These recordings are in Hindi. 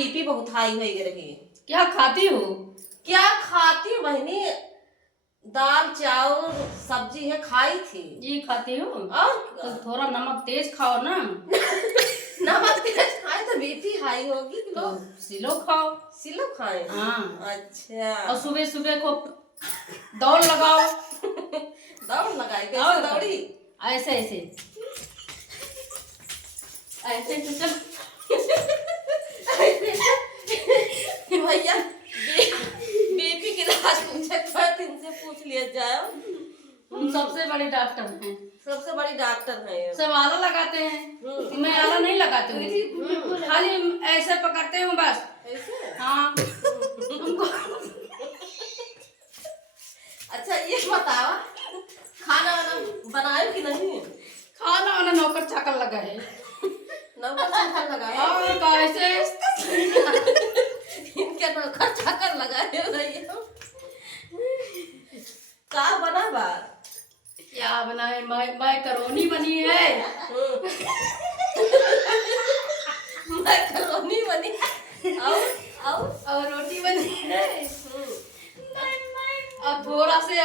बीपी बहुत हाई हो रही। क्या खाती हो? क्या खाती हूँ बहनी, दाल चावल सब्जी है खाई थी। ये खाती हो? और तो थोड़ा नमक तेज खाओ ना। नमक तेज खाए तो बीपी हाई होगी कि तो सिलो खाओ। सिलो खाए? हाँ। अच्छा। और सुबह सुबह को दौड़ लगाओ। दौड़ लगाई? कैसे दौड़ी? ऐसे ऐसे ऐसे ऐसे चल। भैया बीपी की इलाज पूछे तो इनसे पूछ लिया जाए। हम सबसे बड़े डॉक्टर हैं। सबसे बड़ी डॉक्टर है ये। सब आला लगाते हैं, मैं आला नहीं लगाती हूँ, खाली ऐसे पकड़ते हूँ बस ऐसे। हाँ। अच्छा ये बताओ, खाना वाना बनाए कि नहीं? खाना वाना नौकर चाकर लगा है। नौकर चाकर लगा है? और कैसे इनके नौकर चाकर लगाए भैया। का बना बा? क्या बनाए? मैकरोनी बनी है। मैकरोनी बनी और रोटी बनी है। और थोड़ा से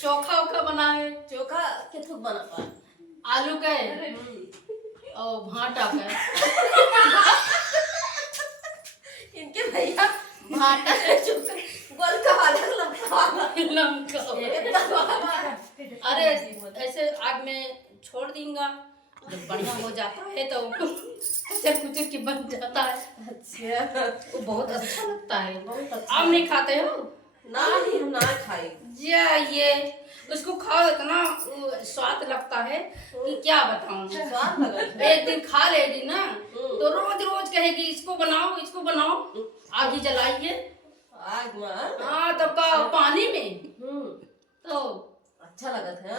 चोखा उखा बना है। चोखा किथुक बना बा? आलू के और भाटा का। इनके भैया भाटा चोखा गोल का वाला लमका। अरे ऐसे आग में छोड़ दूंगा, जब बढ़िया हो जाता है तो कुचर कुचर के बन जाता है। अच्छा, वो बहुत अच्छा लगता है। बहुत अच्छा। आप नहीं खाते हो? ना ही हम ना खाई। ये उसको खाओ, इतना स्वाद लगता है कि क्या बताऊं। स्वाद लगा। एक दिन खा लेगी ना तो रोज रोज कहेगी इसको बनाओ। आग ही जलाइए। आग में? हाँ तो पानी में। तो अच्छा लगा था।